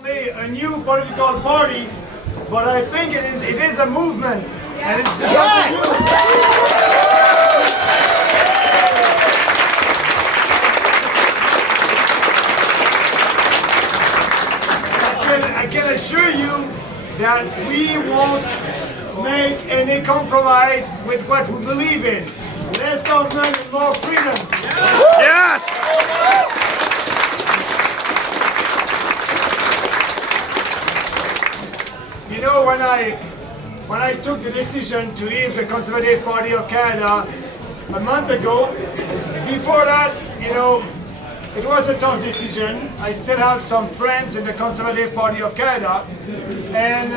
only a new political party, but I think it is a movement, and it's because of you. I can assure you that we won't make any compromise with what we believe in. Less government and more freedom. Yes! You know, when I took the decision to leave the Conservative Party of Canada a month ago, before that, you know, it was a tough decision. I still have some friends in the Conservative Party of Canada, and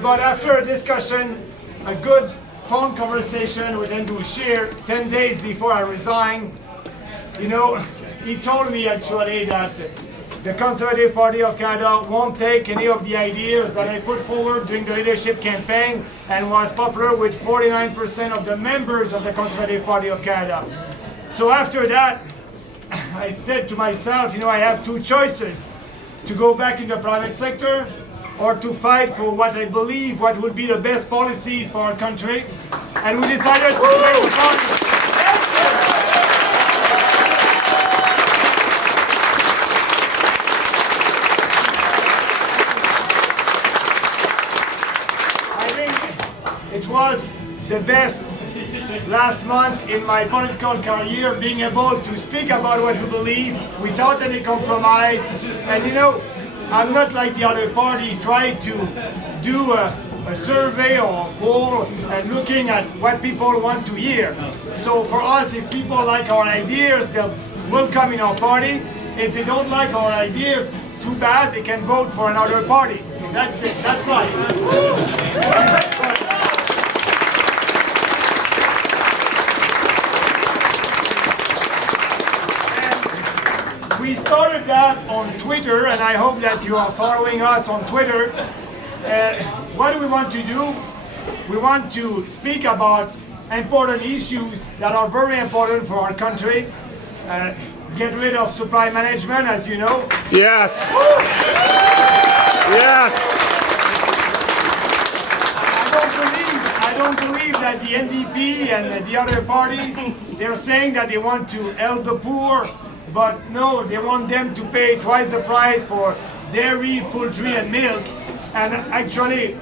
but after a discussion, a good phone conversation with Andrew Scheer 10 days before I resigned, you know, he told me actually that the Conservative Party of Canada won't take any of the ideas that I put forward during the leadership campaign and was popular with 49% of the members of the Conservative Party of Canada. So after that, I said to myself, you know, I have two choices: to go back in the private sector or to fight for what I believe what would be the best policies for our country. And we decided to make the party. I think it was the best last month in my political career, being able to speak about what we believe without any compromise. And you know, I'm not like the other party trying to do a survey or a poll and looking at what people want to hear. So for us, if people like our ideas, they'll welcome in our party. If they don't like our ideas, too bad, they can vote for another party. So that's it, that's life. We started that on Twitter, and I hope that you are following us on Twitter. What do we want to do? We want to speak about important issues that are very important for our country. Get rid of supply management, as you know. Yes! Yes! I don't believe that the NDP and the other parties, they're saying that they want to help the poor. But no, they want them to pay twice the price for dairy, poultry and milk. And actually,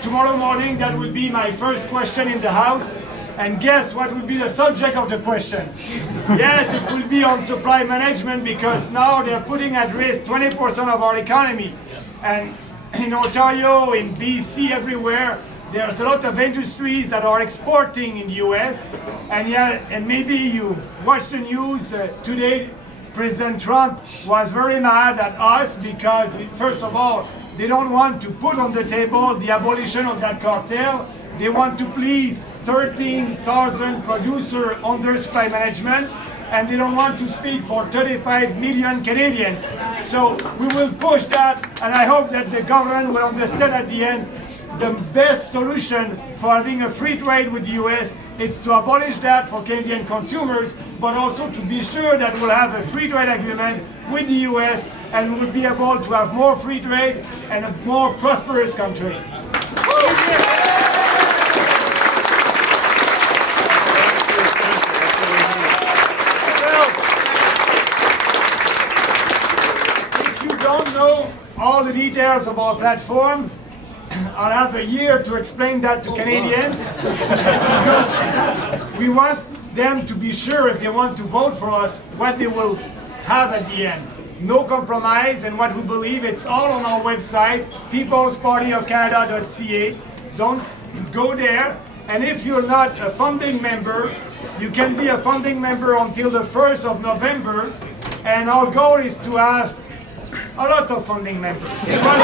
tomorrow morning that will be my first question in the House. And guess what will be the subject of the question? Yes, it will be on supply management, because now they're putting at risk 20% of our economy. And in Ontario, in BC, everywhere, there's a lot of industries that are exporting in the US, and maybe you watch the news today. President Trump was very mad at us because, first of all, they don't want to put on the table the abolition of that cartel. They want to please 13,000 producers under supply management, and they don't want to speak for 35 million Canadians. So we will push that, and I hope that the government will understand at the end the best solution for having a free trade with the US is to abolish that for Canadian consumers, but also to be sure that we'll have a free trade agreement with the US and we'll be able to have more free trade and a more prosperous country. If you don't know all the details of our platform, I'll have a year to explain that to Canadians, because we want them to be sure, if they want to vote for us, what they will have at the end. No compromise, and what we believe, it's all on our website, peoplespartyofcanada.ca. Don't go there, and if you're not a founding member, you can be a founding member until the 1st of November, and our goal is to have a lot of founding members. We want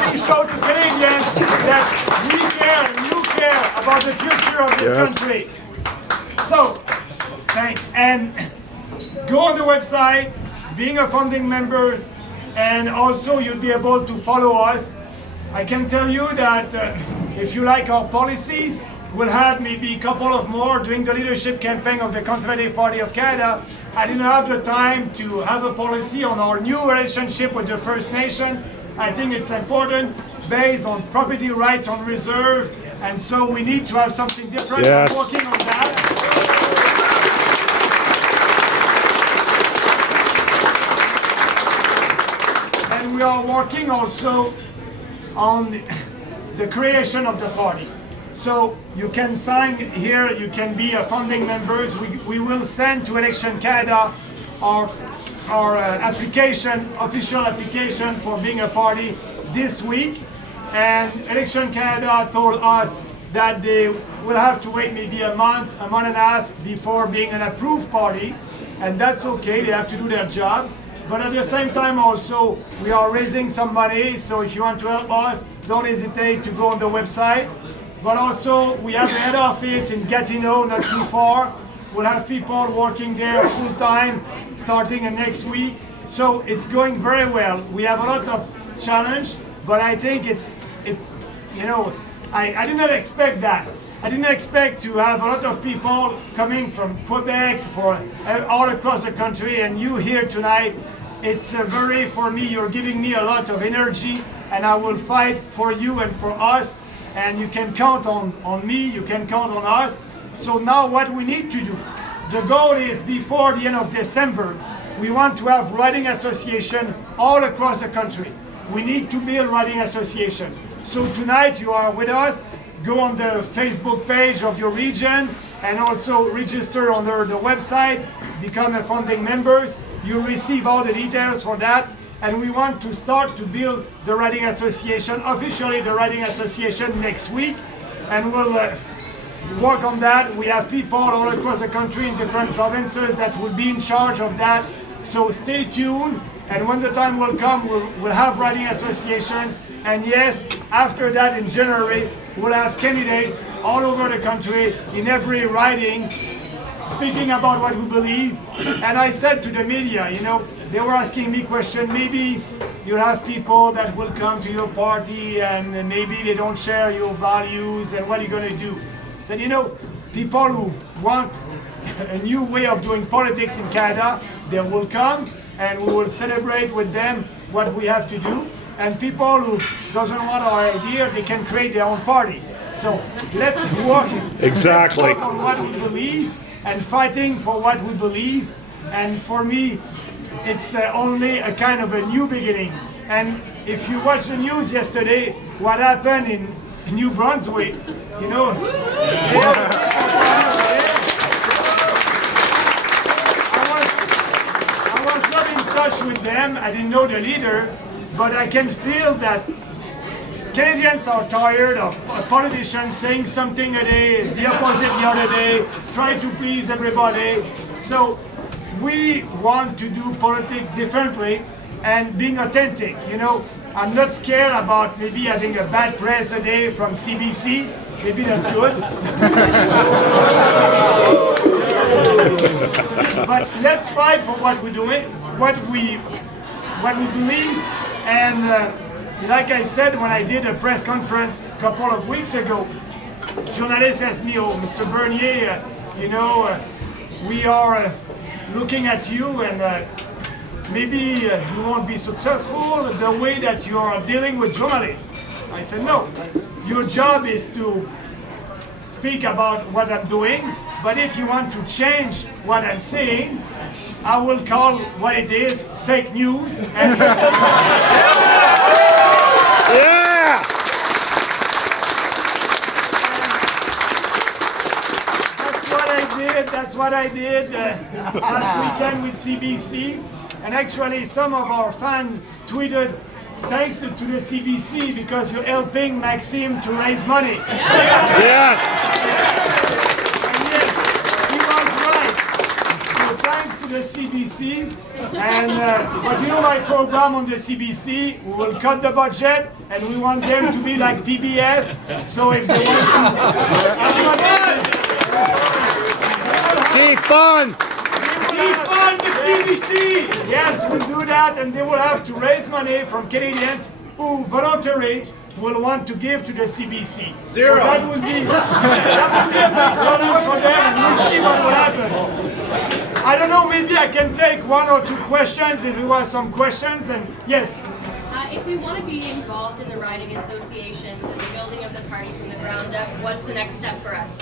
to show to Canadians that we care and you care about the future of this country. So, thanks. And go on the website, being a founding member, and also you'll be able to follow us. I can tell you that if you like our policies, we'll have maybe a couple of more during the leadership campaign of the Conservative Party of Canada. I didn't have the time to have a policy on our new relationship with the First Nation. I think it's important based on property rights on reserve, and so we need to have something different. Yes. I'm working on that. And we are working also on the creation of the party. So you can sign here, you can be a founding members. We will send to Election Canada our application, official application for being a party this week. And Election Canada told us that they will have to wait maybe a month and a half before being an approved party. And that's okay, they have to do their job. But at the same time also, we are raising some money. So if you want to help us, don't hesitate to go on the website. But also, we have the head office in Gatineau, not too far. We'll have people working there full time, starting next week. So it's going very well. We have a lot of challenge, but I think it's you know, I did not expect that. I didn't expect to have a lot of people coming from Quebec, for all across the country, and you here tonight. It's very, for me, you're giving me a lot of energy, and I will fight for you and for us. And you can count on me, you can count on us. So now what we need to do, the goal is before the end of December, we want to have riding association all across the country. We need to build riding association. So tonight you are with us, go on the Facebook page of your region and also register on the website, become a founding members. You'll receive all the details for that. And we want to start to build the Riding Association, officially the Riding Association next week. And we'll work on that. We have people all across the country in different provinces that will be in charge of that. So stay tuned. And when the time will come, we'll have Riding Association. And yes, after that in January, we'll have candidates all over the country in every riding, speaking about what we believe. And I said to the media, you know, they were asking me questions. Maybe you have people that will come to your party and maybe they don't share your values, and what are you going to do? I said, you know, people who want a new way of doing politics in Canada, they will come and we will celebrate with them what we have to do. And people who doesn't want our idea, they can create their own party. So let's work. Exactly. Let's work on what we believe and fighting for what we believe. And for me, it's only a kind of a new beginning. And if you watch the news yesterday, what happened in New Brunswick, you know, I was not in touch with them, I didn't know the leader, but I can feel that Canadians are tired of politicians saying something a day, the opposite the other day, trying to please everybody. So we want to do politics differently and being authentic. You know, I'm not scared about maybe having a bad press a day from CBC. Maybe that's good. But let's fight for what we're doing, what we believe. And like I said, when I did a press conference a couple of weeks ago, journalists asked me, "Oh, Mr. Bernier, you know, we are looking at you and maybe you won't be successful the way that you are dealing with journalists." I said, no, your job is to speak about what I'm doing, but if you want to change what I'm saying, I will call what it is fake news. And Yeah! That's what I did last weekend with CBC. And actually some of our fans tweeted, "Thanks to the CBC because you're helping Maxime to raise money." Yes! And yes, he was right. So thanks to the CBC. And but you know my program on the CBC, we will cut the budget and we want them to be like PBS. So if they want to Keep fun! with CBC. Yes, we'll do that, and they will have to raise money from Canadians who voluntarily will want to give to the CBC. Zero. So that would be a big challenge for them, and we'll see what will happen. I don't know, maybe I can take one or two questions if you want some questions. And yes. If we want to be involved in the riding associations and the building of the party from the ground up, what's the next step for us?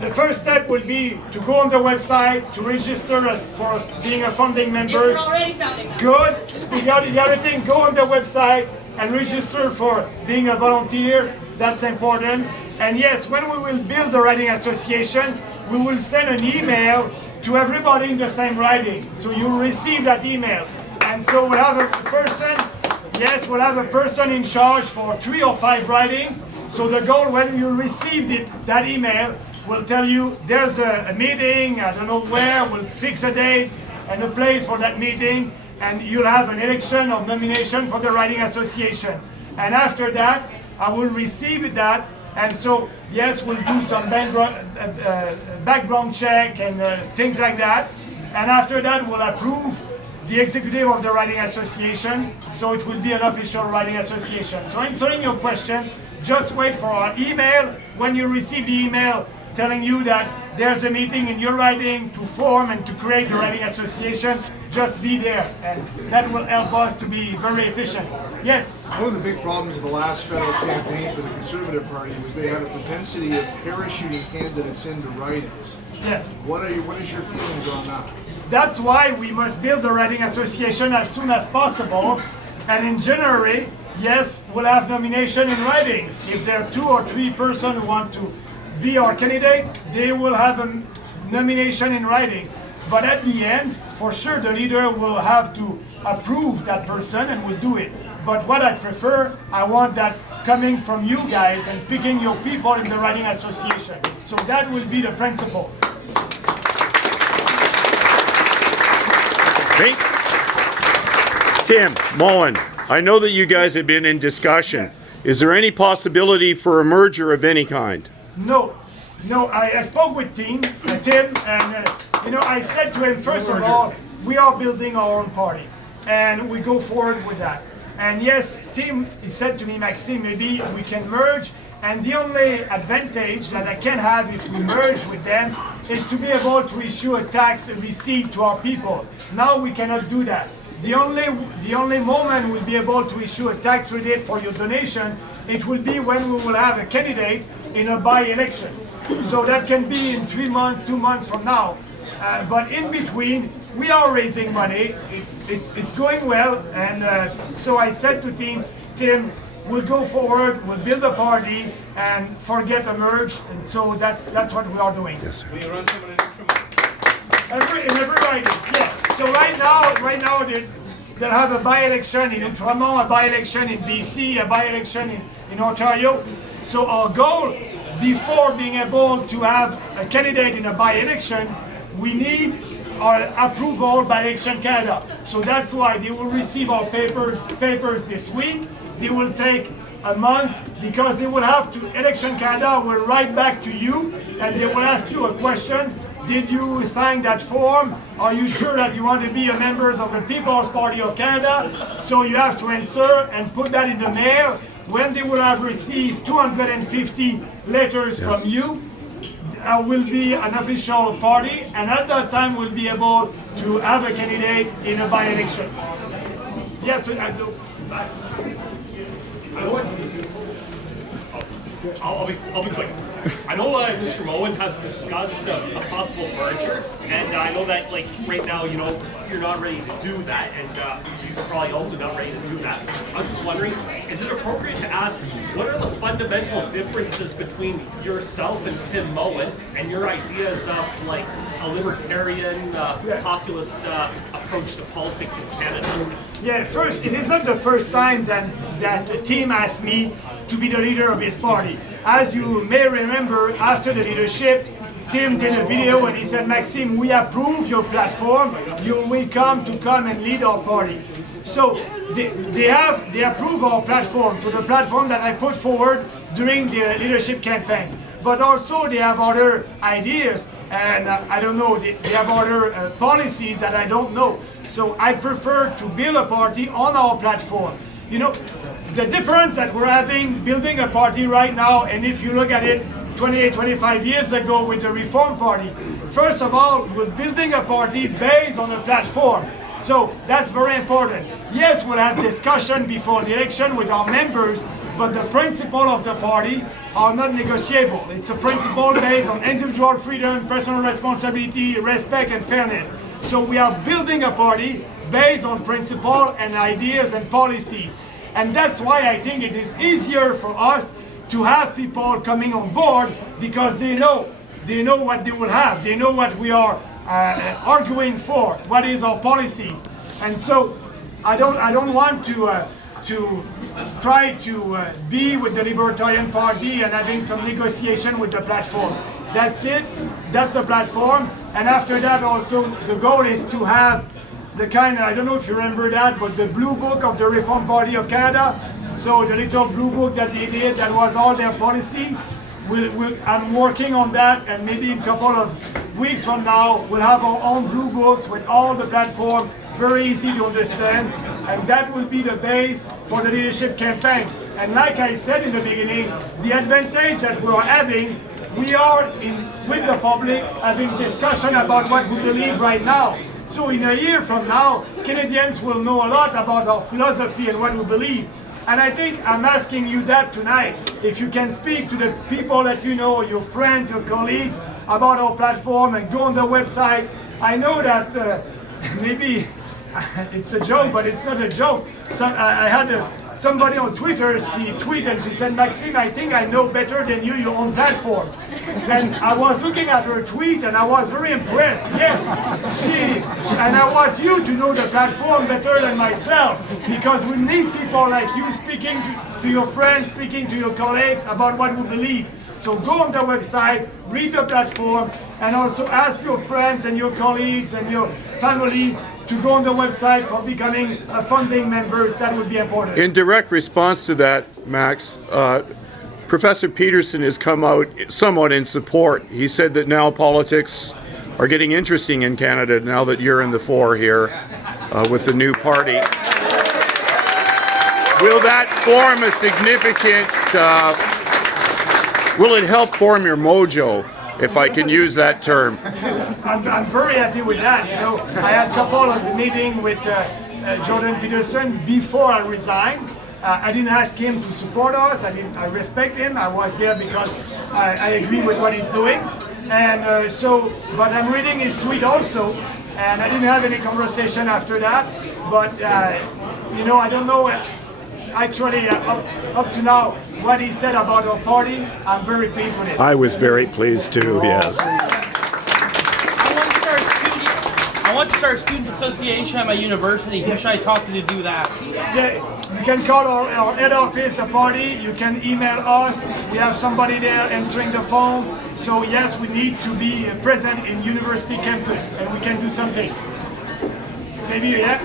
The first step would be to go on the website, to register for being a founding member. If we're already founding members. Good. The other thing, go on the website and register for being a volunteer. That's important. And yes, when we will build the riding association, we will send an email to everybody in the same riding. So you'll receive that email. And so we'll have a person, yes, we'll have a person in charge for 3 or 5 ridings. So the goal, when you receive that email, will tell you there's a meeting, I don't know where, we'll fix a date and a place for that meeting, and you'll have an election or nomination for the riding association. And after that, I will receive that, and so yes, we'll do some background check and things like that. And after that, we'll approve the executive of the riding association, so it will be an official riding association. So answering your question, just wait for our email. When you receive the email telling you that there's a meeting in your riding to form and to create the riding association, just be there, and that will help us to be very efficient. Yes? One of the big problems of the last federal campaign for the Conservative Party was they had a propensity of parachuting candidates into ridings. Yeah. What is your feelings on that? That's why we must build the riding association as soon as possible, and in January, yes, we'll have nomination in ridings. If there are 2 or 3 persons who want to be our candidate, they will have a nomination in ridings. But at the end, for sure, the leader will have to approve that person and will do it. But what I prefer, I want that coming from you guys and picking your people in the riding association. So that will be the principle. Hey, Tim, Moen, I know that you guys have been in discussion. Is there any possibility for a merger of any kind? No, I spoke with Tim, and I said to him, first of all, we are building our own party, and we go forward with that. And yes, Tim, he said to me, Maxime, maybe we can merge, and the only advantage that I can have if we merge with them is to be able to issue a tax receipt to our people. Now we cannot do that. The only moment we'll be able to issue a tax rebate for your donation, it will be when we will have a candidate in a by-election. So that can be in 3 months, 2 months from now. But in between, we are raising money. It's going well, and so I said to Tim, we'll go forward, we'll build a party, and forget a merge. And so that's what we are doing. Yes, sir. Will you run someone in Tremont? In every riding, yeah. So right now they'll have a by-election in Outremont, a by-election in BC, a by-election in Ontario. So our goal, before being able to have a candidate in a by-election, we need our approval by Election Canada. So that's why they will receive our papers this week. They will take a month because they will have to, Election Canada will write back to you and they will ask you a question. Did you sign that form? Are you sure that you want to be a member of the People's Party of Canada? So you have to answer and put that in the mail. When they will have received 250 letters from you, will be an official party, and at that time we'll be able to have a candidate in a by-election. Yes, I do. I'll be quick. I know Mr. Moen has discussed a possible merger, and I know that right now, you're not ready to do that, and he's probably also not ready to do that. I was just wondering, is it appropriate to ask what are the fundamental differences between yourself and Tim Moen and your ideas of a libertarian, populist approach to politics in Canada? Yeah, first, it is not the first time that Tim asked me to be the leader of his party. As you may remember, after the leadership, Tim did a video and he said, Maxime, we approve your platform. You're welcome to come and lead our party. So they approve our platform, so the platform that I put forward during the leadership campaign. But also they have other ideas, and I don't know, they have other policies that I don't know. So I prefer to build a party on our platform. you know, the difference that we're having building a party right now, and if you look at it 28, 25 years ago with the Reform Party, first of all, we're building a party based on a platform. So that's very important. Yes, we'll have discussion before the election with our members, but the principle of the party are not negotiable. It's a principle based on individual freedom, personal responsibility, respect, and fairness. So we are building a party based on principle and ideas and policies. And that's why I think it is easier for us to have people coming on board, because they know what they will have. They know what we are arguing for, what is our policies. And so I don't want to try to be with the Libertarian Party and having some negotiation with the platform. That's it. That's the platform. And after that, also the goal is to have the kind of, I don't know if you remember that, but the blue book of the Reform Party of Canada. So the little blue book that they did, that was all their policies. I'm working on that, and maybe in a couple of weeks from now, we'll have our own blue books with all the platform, very easy to understand, and that will be the base for the leadership campaign. And like I said in the beginning, the advantage that we are having, we are with the public having discussion about what we believe right now. So in a year from now, Canadians will know a lot about our philosophy and what we believe. And I think I'm asking you that tonight. If you can speak to the people that you know, your friends, your colleagues, about our platform and go on the website. I know that maybe it's a joke, but it's not a joke. I had somebody on Twitter, she tweeted and she said, Maxime, I think I know better than you your own platform. And I was looking at her tweet and I was very impressed. Yes, and I want you to know the platform better than myself, because we need people like you speaking to your friends, speaking to your colleagues about what we believe. So go on the website, read the platform, and also ask your friends and your colleagues and your family to go on the website for becoming a founding members. That would be important. In direct response to that, Max, Professor Peterson has come out somewhat in support. He said that now politics are getting interesting in Canada now that you're in the fore here with the new party. Will that form a significant, will it help form your mojo, if I can use that term? I'm very happy with that. You know, I had a couple of meetings with Jordan Peterson before I resigned. I didn't ask him to support us. I respect him. I was there because I agree with what he's doing. And but I'm reading his tweet also, and I didn't have any conversation after that. But you know, I don't know. Actually, up to now, what he said about our party, I'm very pleased with it. I was very pleased too, yes. I want to start a student association at my university. Who should I talk to do that? Yeah, you can call our head office, the party. You can email us. We have somebody there answering the phone. So yes, we need to be present in university campus, and we can do something. Maybe, yeah?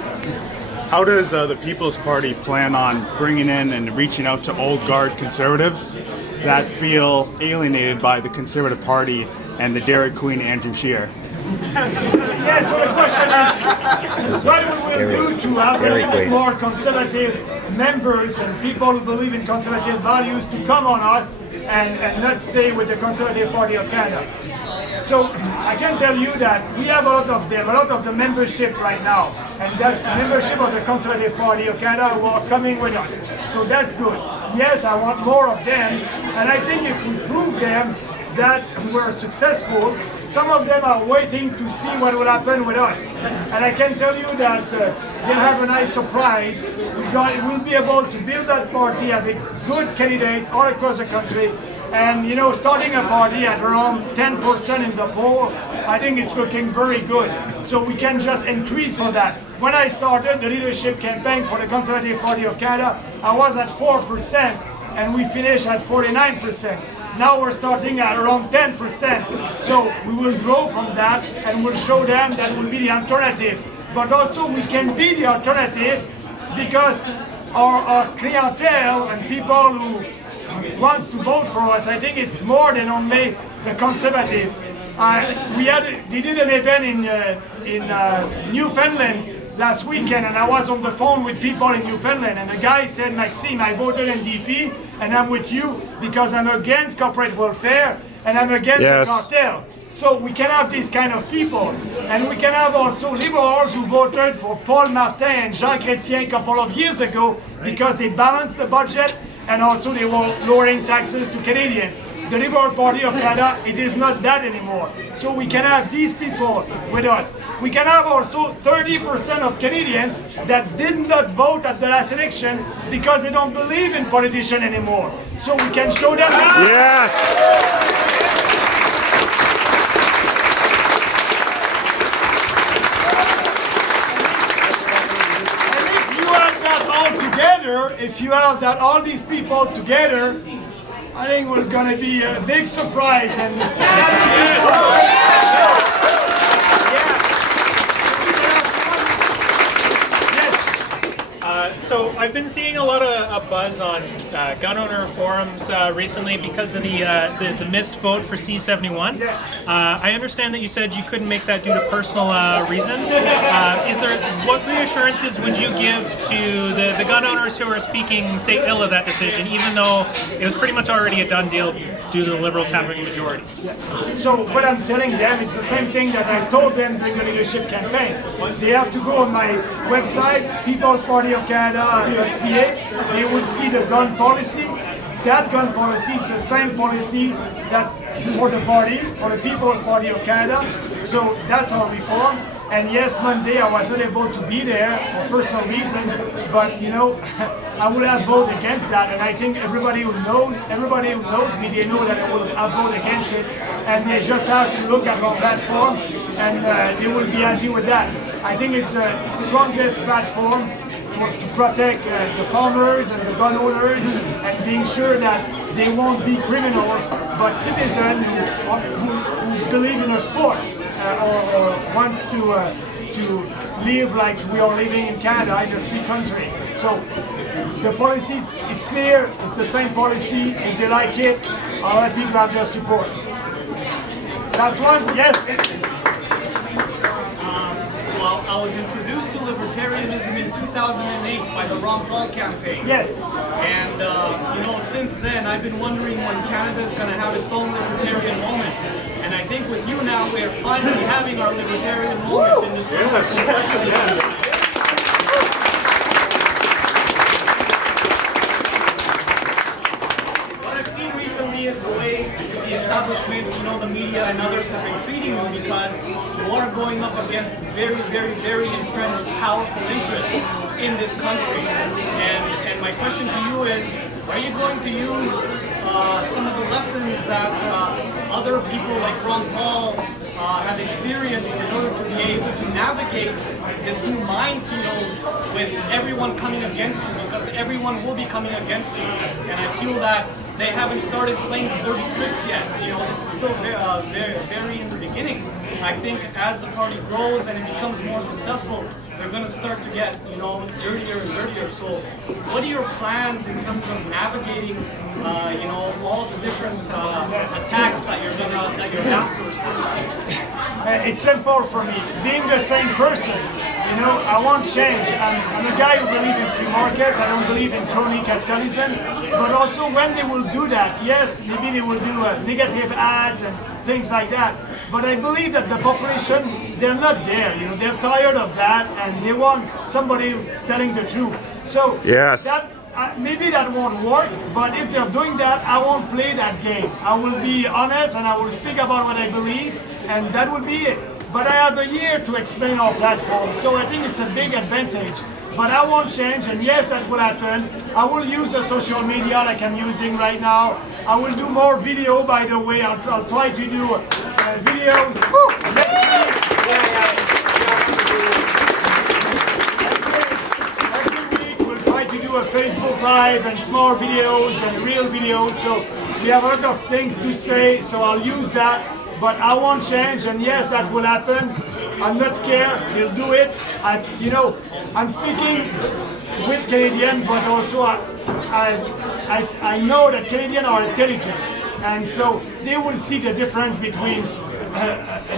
How does the People's Party plan on bringing in and reaching out to old guard conservatives that feel alienated by the Conservative Party and the Dairy Queen Andrew Scheer? Yeah, so the question is, what we will do to have a little bit more conservative members and people who believe in conservative values to come on us and not stay with the Conservative Party of Canada. So I can tell you that we have a lot of them, a lot of the membership right now, and that membership of the Conservative Party of Canada who are coming with us. So that's good. Yes, I want more of them, and I think if we prove them that we're successful, some of them are waiting to see what will happen with us. And I can tell you that they'll have a nice surprise. We'll be able to build that party, having good candidates all across the country. And you know, starting a party at around 10% in the poll, I think it's looking very good. So we can just increase for that. When I started the leadership campaign for the Conservative Party of Canada, I was at 4%, and we finished at 49%. Now we're starting at around 10%. So we will grow from that, and we'll show them that will be the alternative. But also we can be the alternative because our clientele and people who wants to vote for us, I think it's more than only the Conservative. They did an event in Newfoundland last weekend, and I was on the phone with people in Newfoundland, and the guy said, Maxime, I voted NDP, and I'm with you because I'm against corporate welfare, and I'm against Yes. the cartel. So we can have these kind of people, and we can have also liberals who voted for Paul Martin and Jean Chrétien a couple of years ago because they balanced the budget, and also they were lowering taxes to Canadians. The Liberal Party of Canada, it is not that anymore. So we can have these people with us. We can have also 30% of Canadians that did not vote at the last election because they don't believe in politicians anymore. So we can show them. Yes. And if you have that all together, if you have that all these people together, I think we're gonna be a big surprise. And So I've been seeing a lot of buzz on gun owner forums recently because of the missed vote for C-71. I understand that you said you couldn't make that due to personal reasons. What reassurances would you give to the gun owners who are speaking, say, ill of that decision, even though it was pretty much already a done deal due to the Liberals having a majority? so what I'm telling them, it's the same thing that I told them during the leadership campaign. They have to go on my website, People's Party of Canada.ca. They will see the gun policy. That gun policy, it's the same policy that is for the party, for the People's Party of Canada. So that's our reform. And yes, Monday I was not able to be there for personal reasons, but you know, I would have voted against that. And I think everybody who knows me, they know that I would have voted against it. And they just have to look at our platform, and they will be happy with that. I think it's the strongest platform to protect the farmers and the gun owners, and being sure that they won't be criminals, but citizens who believe in a sport or wants to live like we are living in Canada, in a free country. So the policy is clear. It's the same policy. If they like it, I'll let people have their support. Last one, yes. Well, I was introduced to libertarianism in 2008 by the Ron Paul campaign. Yes. And, you know, since then, I've been wondering when Canada is going to have its own libertarian moment. And I think with you now, we're finally having our libertarian moment in this country. What I've seen recently is the way the establishment, you know, the media and others have been treating you, because you are going up against very, very, very entrenched, powerful interests in this country. And my question to you is, are you going to use some of the lessons that other people like Ron Paul have experienced in order to be able to navigate this new minefield with everyone coming against you, because everyone will be coming against you. And I feel that they haven't started playing the dirty tricks yet. You know, this is still very in the beginning. I think as the party grows and it becomes more successful, they're going to start to get, you know, dirtier and dirtier. So what are your plans in terms of navigating, you know, all the different attacks that you're after? It's simple for me. Being the same person, you know, I want change. I'm a guy who believes in free markets. I don't believe in crony capitalism. But also when they will do that, yes, maybe they will do negative ads and things like that. But I believe that the population, they're not there. You know, they're tired of that, and they want somebody who's telling the truth. So Yes. maybe that won't work, but if they're doing that, I won't play that game. I will be honest and I will speak about what I believe, and that will be it. But I have a year to explain our platform, so I think it's a big advantage. But I won't change, and yes, that will happen. I will use the social media like I'm using right now. I will do more video, by the way. I'll try to do videos. Every week we'll try to do a Facebook Live and small videos and real videos. So we have a lot of things to say, so I'll use that. But I won't change, and yes, that will happen. I'm not scared. We'll do it. You know, I'm speaking with Canadians, but also I know that Canadians are intelligent, and so they will see the difference between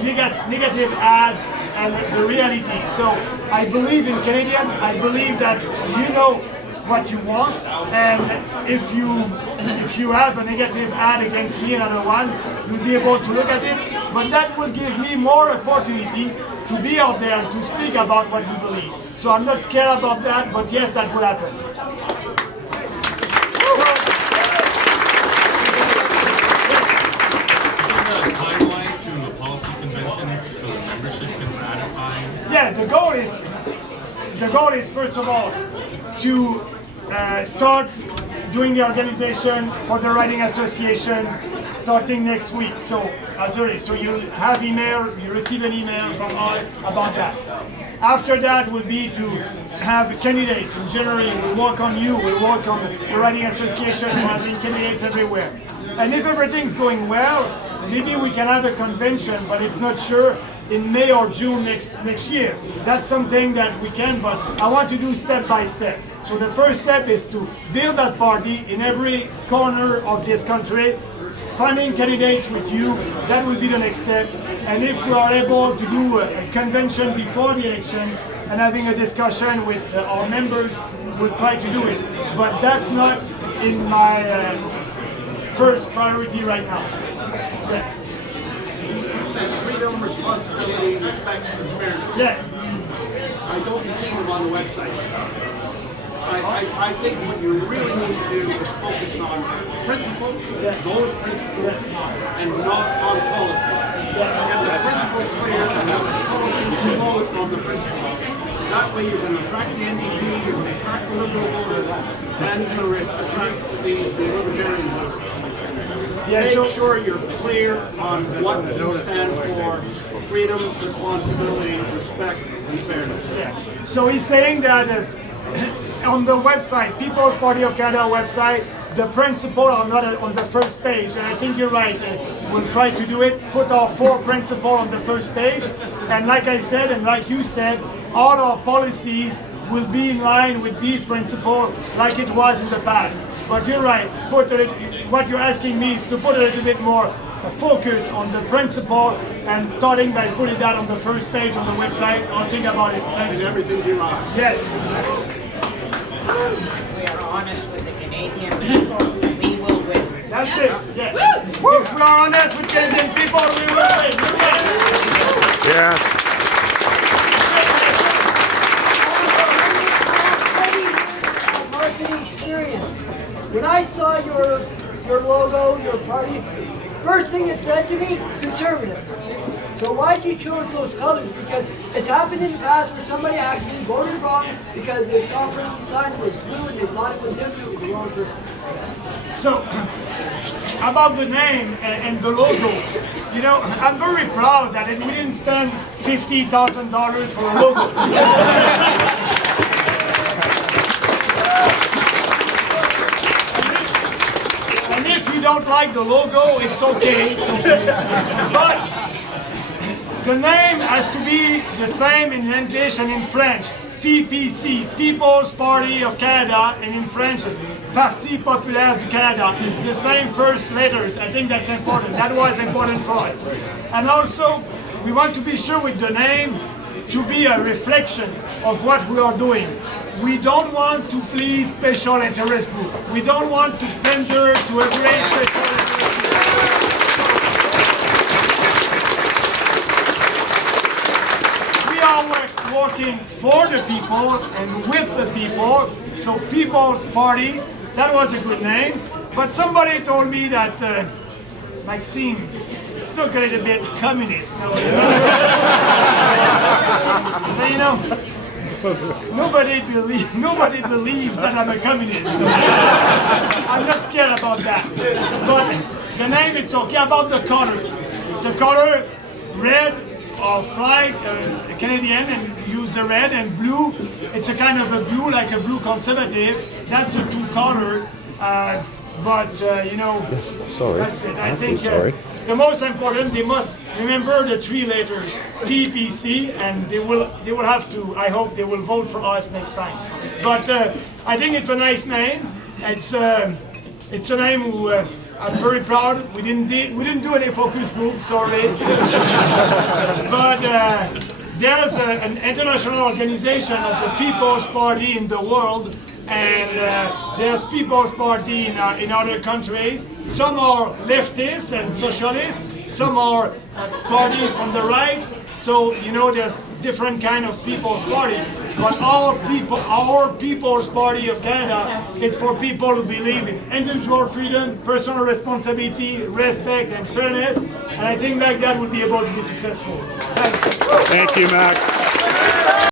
negative ads and the reality. So I believe in Canadians. I believe that you know what you want, and if you have a negative ad against me, another one, you'll be able to look at it. But that will give me more opportunity to be out there and to speak about what we believe. So I'm not scared about that, but yes, that will happen. Timeline to a policy convention so the membership can ratify? Yeah, the goal is first of all to start doing the organization for the Riding Association starting next week. So so you have you receive an email from us about that. After that will be to have candidates. In January, we'll work on you, we'll work on the Riding Association, we're having candidates everywhere. And if everything's going well, maybe we can have a convention, but it's not sure, in May or June next year. That's something that we can, but I want to do step by step. So the first step is to build that party in every corner of this country, finding candidates with you. That will be the next step. And if we are able to do a convention before the election and having a discussion with our members, we'll try to do it. But that's not in my first priority right now. Yeah. Freedom, responsibility, respect, and fairness. Yes. I don't see them on the website. I think what you really need to do is focus on principles, those principles, and not on policy. Get the principles clear and have the policy focus on the principles. That way you can attract the NDP, you can attract the Liberal voters, and you can attract the Libertarian voters. Make sure you're clear on what you stand for: freedom, responsibility, respect, and fairness. Yeah. So he's saying that on the website, People's Party of Canada website, the principles are not on the first page. And I think you're right. We'll try to do it, put our 4 principles on the first page. And like I said, and like you said, all our policies will be in line with these principles like it was in the past. But you're right, what you're asking me is to put a little bit more focus on the principle, and starting by putting that on the first page on the website. I'll think about it. Thanks. Everything's in line. Yes. If we are honest with the Canadian people, we will win. That's it. Yeah. If we are honest with Canadian people, we will win. You're right. Yes. Marketing experience. When I saw your logo, your party, first thing it said to me, conservative. So why did you choose those colors? Because it's happened in the past where somebody actually voted wrong because they saw the sign was blue and they thought it was him, it was the wrong person. So, about the name and the logo, you know, I'm very proud that we didn't spend $50,000 for a logo. If you don't like the logo, it's okay. It's okay. But the name has to be the same in English and in French. PPC, People's Party of Canada, and in French, Parti Populaire du Canada. It's the same first letters. I think that's important. That was important for us. And also, we want to be sure with the name to be a reflection of what we are doing. We don't want to please special interest groups. We don't want to tender to every special interest group. We are working for the people and with the people. So People's Party, that was a good name. But somebody told me that Maxime, it's look a little bit communist. So, you know, nobody believes that I'm a communist. So I'm not scared about that. But the name, it's okay. About the color, red or flag Canadian, and use the red, and blue. It's a kind of a blue, like a blue conservative. That's the 2 color. You know, that's it. I think the most important, they must remember the 3 letters, PPC, and they will have to. I hope they will vote for us next time. But I think it's a nice name. It's a name who I'm very proud. We didn't do any focus groups, sorry. But there's an international organization of the People's Party in the world, and there's People's Party in other countries. Some are leftists and socialists, some are parties from the right. So, you know, there's different kind of People's Party. But our People's Party of Canada is for people who believe in individual freedom, personal responsibility, respect, and fairness. And I think like that would be able to be successful. Thanks. Thank you, Max.